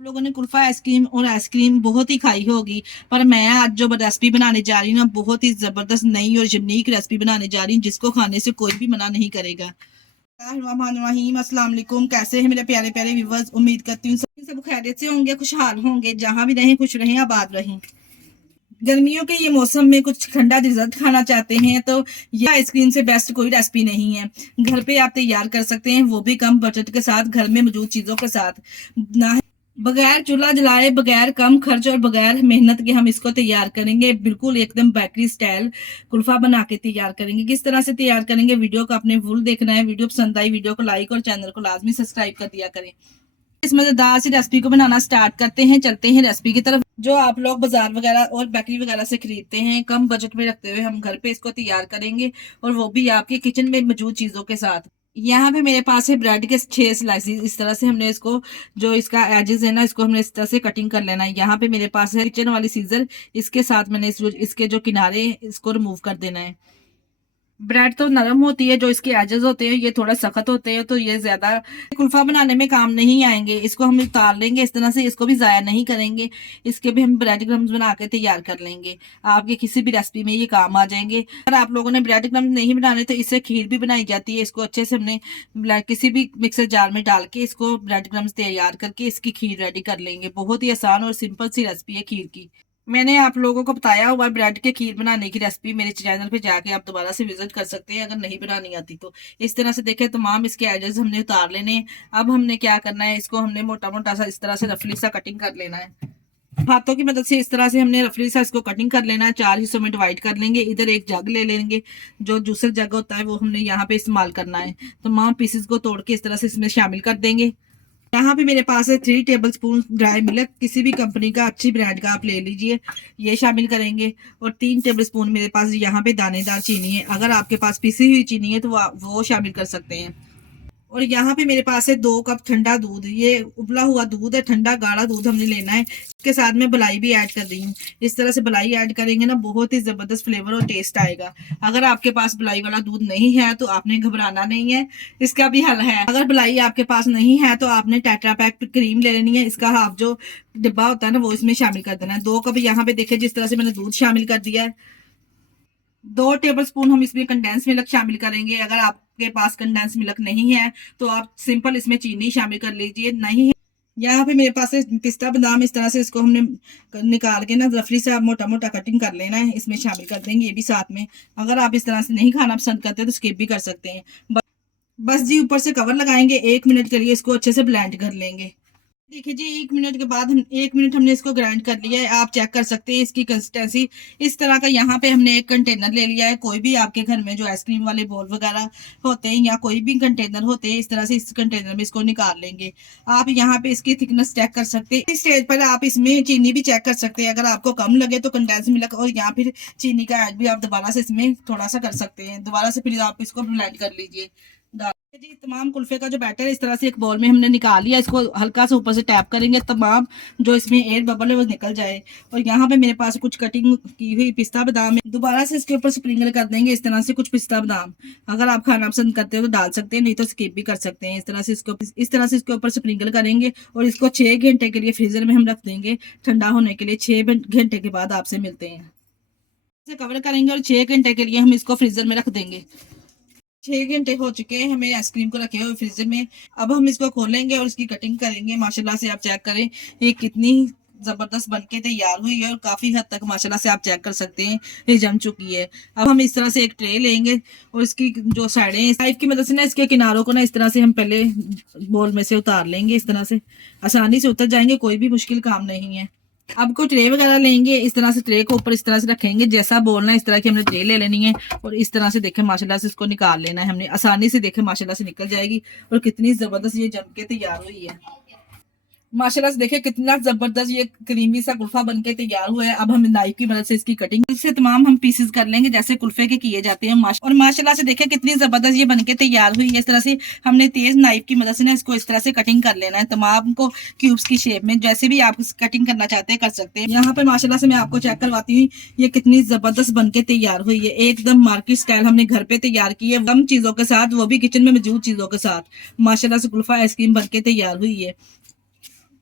लोगों ने कुल्फा आइसक्रीम और आइसक्रीम बहुत ही खाई होगी, पर मैं आज जो रेसिपी बनाने जा रही हूँ ना, बहुत ही जबरदस्त नई और यूनिक रेसिपी बनाने जा रही हूँ, जिसको खाने से कोई भी मना नहीं करेगा। रहीम, अस्सलाम वालेकुम। कैसे हैं मेरे प्यारे प्यारे व्यूवर्स? उम्मीद करती हूँ सब खैरियत से होंगे, खुशहाल होंगे, जहां भी रहें खुश रहें, आबाद रहें। गर्मियों के ये मौसम में कुछ ठंडा डिजर्ट खाना चाहते हैं तो ये आइसक्रीम से बेस्ट कोई रेसिपी नहीं है। घर पे आप तैयार कर सकते हैं, वो भी कम बजट के साथ, घर में मौजूद चीजों के साथ। ना बगैर चूल्हा जलाए, बगैर कम खर्च और बगैर मेहनत के हम इसको तैयार करेंगे, बिल्कुल एकदम बेकरी स्टाइल कुल्फा बना के तैयार करेंगे। किस तरह से तैयार करेंगे, वीडियो को आपने फुल देखना है। वीडियो पसंद आई, वीडियो को लाइक और चैनल को लाजमी सब्सक्राइब कर दिया करें। इस मजेदार सी रेसिपी को बनाना स्टार्ट करते हैं, चलते हैं रेसिपी की तरफ। जो आप लोग बाजार वगैरह और बेकरी वगैरह से खरीदते हैं, कम बजट में रखते हुए हम घर पे इसको तैयार करेंगे, और वो भी आपके किचन में मौजूद चीजों के साथ। यहाँ पे मेरे पास है ब्रेड के 6 स्लाइसिस। इस तरह से हमने इसको, जो इसका एजेस है ना, इसको हमने इस तरह से कटिंग कर लेना है। यहाँ पे मेरे पास है किचन वाली सीजर, इसके साथ मैंने इसके जो किनारे इसको रिमूव कर देना है। ब्रेड तो नरम होती है, जो इसके एजेस होते हैं ये थोड़ा सख्त होते हैं, तो ये ज्यादा कुल्फा बनाने में काम नहीं आएंगे। इसको हम उतार लेंगे इस तरह से, इसको भी जाया नहीं करेंगे। इसके भी हम ब्रेड क्रम्स बना के तैयार कर लेंगे, आपके किसी भी रेसिपी में ये काम आ जाएंगे। अगर आप लोगों ने ब्रेड क्रम्स नहीं बनाने तो इससे खीर भी बनाई जाती है। इसको अच्छे से हमने किसी भी मिक्सर जार में डाल के इसको ब्रेड क्रम्स तैयार करके इसकी खीर रेडी कर लेंगे। बहुत ही आसान और सिंपल सी रेसिपी है खीर की। मैंने आप लोगों को बताया हुआ ब्रेड के खीर बनाने की रेसिपी, मेरे चैनल पे जाके आप दोबारा से विजिट कर सकते हैं, अगर नहीं बनानी आती तो। इस तरह से देखें, तमाम इसके एजेस हमने उतार लेने हैं। अब हमने क्या करना है, इसको हमने मोटा मोटा सा इस तरह से रफली सा कटिंग कर लेना है। हाथों की मदद से इस तरह से हमने रफली सा इसको कटिंग कर लेना है। 4 हिस्सों में डिवाइड कर लेंगे। इधर एक जग ले लेंगे, जो जूसर जग होता है वो हमने यहाँ पे इस्तेमाल करना है। तमाम पीसेस को तोड़ के इस तरह से इसमें शामिल कर देंगे। यहाँ पे मेरे पास है 3 टेबल स्पून ड्राई मिल्क, किसी भी कंपनी का, अच्छी ब्रांड का आप ले लीजिए, ये शामिल करेंगे। और 3 टेबल स्पून मेरे पास यहाँ पे दानेदार चीनी है। अगर आपके पास पिसी हुई चीनी है तो वो शामिल कर सकते हैं। और यहाँ पे मेरे पास है 2 कप ठंडा दूध, ये उबला हुआ दूध है, ठंडा गाढ़ा दूध हमने लेना है। इसके साथ में मलाई भी ऐड कर रही हूँ। इस तरह से मलाई ऐड करेंगे ना, बहुत ही जबरदस्त फ्लेवर और टेस्ट आएगा। अगर आपके पास मलाई वाला दूध नहीं है तो आपने घबराना नहीं है, इसका भी हल है। अगर मलाई आपके पास नहीं है तो आपने टेट्रा पैक क्रीम ले लेनी है, इसका हाफ जो डिब्बा होता है ना वो इसमें शामिल कर देना है। 2 कप यहाँ पे देखिए, जिस तरह से मैंने दूध शामिल कर दिया है। 2 टेबल स्पून हम इसमें कंडेंस मिल्क शामिल करेंगे। अगर आपके पास कंडेंस मिल्क नहीं है तो आप सिंपल इसमें चीनी शामिल कर लीजिए। नहीं है, यहाँ पे मेरे पास है पिस्ता बादाम। इस तरह से इसको हमने निकाल के ना रफली से मोटा मोटा कटिंग कर लेना है, इसमें शामिल कर देंगे ये भी साथ में। अगर आप इस तरह से नहीं खाना पसंद करते तो स्किप भी कर सकते हैं। बस जी, ऊपर से कवर लगाएंगे, 1 मिनट के लिए इसको अच्छे से ब्लेंड कर लेंगे। देखिए जी, 1 मिनट के बाद 1 मिनट हमने इसको ग्राइंड कर लिया है। आप चेक कर सकते हैं इसकी कंसिस्टेंसी इस तरह का। यहाँ पे हमने एक कंटेनर ले लिया है। कोई भी आपके घर में जो आइसक्रीम वाले बोल वगैरह होते हैं या कोई भी कंटेनर होते हैं, इस तरह से इस कंटेनर में इसको निकाल लेंगे। आप यहाँ पे इसकी थिकनेस चेक कर सकते हैं। इस स्टेज पर आप इसमें चीनी भी चेक कर सकते हैं। अगर आपको कम लगे तो कंडेंस मिल्क और या फिर चीनी का ऐड भी आप दोबारा से इसमें थोड़ा सा कर सकते हैं। दोबारा से फिर आप इसको ब्लेंड कर लीजिए। जी, तमाम कुल्फे का जो बैटर है इस तरह से एक बॉल में हमने निकाल लिया। इसको हल्का सा ऊपर से टैप करेंगे, तमाम जो इसमें एयर बबल है वो निकल जाए। और यहाँ पे मेरे पास कुछ कटिंग की हुई पिस्ता बादाम है, दोबारा से इसके ऊपर स्प्रिंकल कर देंगे इस तरह से कुछ पिस्ता बादाम। अगर आप खाना पसंद करते हो तो डाल सकते हैं, नहीं तो स्किप भी कर सकते हैं। इस तरह से इसके ऊपर स्प्रिंकल करेंगे और इसको 6 घंटे के लिए फ्रीजर में हम रख देंगे ठंडा होने के लिए। 6 घंटे के बाद आपसे मिलते हैं। इसे कवर करेंगे और 6 घंटे के लिए हम इसको फ्रीजर में रख देंगे। 6 घंटे हो चुके हैं हमें आइसक्रीम को रखे हुए फ्रीजर में। अब हम इसको खोलेंगे और इसकी कटिंग करेंगे। माशाल्लाह से आप चेक करें ये कितनी जबरदस्त बनके तैयार हुई है, और काफी हद तक माशाल्लाह से आप चेक कर सकते हैं ये जम चुकी है। अब हम इस तरह से एक ट्रे लेंगे और इसकी जो साइडें, नाइफ की मदद से ना इसके किनारों को ना इस तरह से हम पहले बोल में से उतार लेंगे। इस तरह से आसानी से उतर जाएंगे, कोई भी मुश्किल काम नहीं है। अब कोई ट्रे वगैरह लेंगे, इस तरह से ट्रे को ऊपर इस तरह से रखेंगे, जैसा बोलना है इस तरह की हमने ट्रे ले लेनी है। और इस तरह से देखें माशाल्लाह से इसको निकाल लेना है हमने, आसानी से देखें माशाल्लाह से निकल जाएगी। और कितनी जबरदस्त ये जम के तैयार हुई है। माशाल्लाह से देखिए कितना जबरदस्त ये क्रीमी सा कुल्फा बनके तैयार हुआ है। अब हम नाइफ की मदद से इसकी कटिंग से तमाम हम पीसेस कर लेंगे जैसे कुल्फे के किए जाते हैं। और माशाल्लाह से देखिए कितनी जबरदस्त ये बनके तैयार हुई है। इस तरह से हमने तेज नाइफ की मदद से ना इसको इस तरह से कटिंग कर लेना है, तमाम को क्यूब्स की शेप में, जैसे भी आप कटिंग करना चाहते हैं कर सकते हैं। यहाँ पे माशाल्लाह से मैं आपको चेक करवाती हूँ ये कितनी जबरदस्त बनके तैयार हुई है। एकदम मार्केट स्टाइल हमने घर पे तैयार की है, कम चीजों के साथ, वो भी किचन में मौजूद चीजों के साथ। माशाल्लाह से कुल्फा आइसक्रीम बनके तैयार हुई है।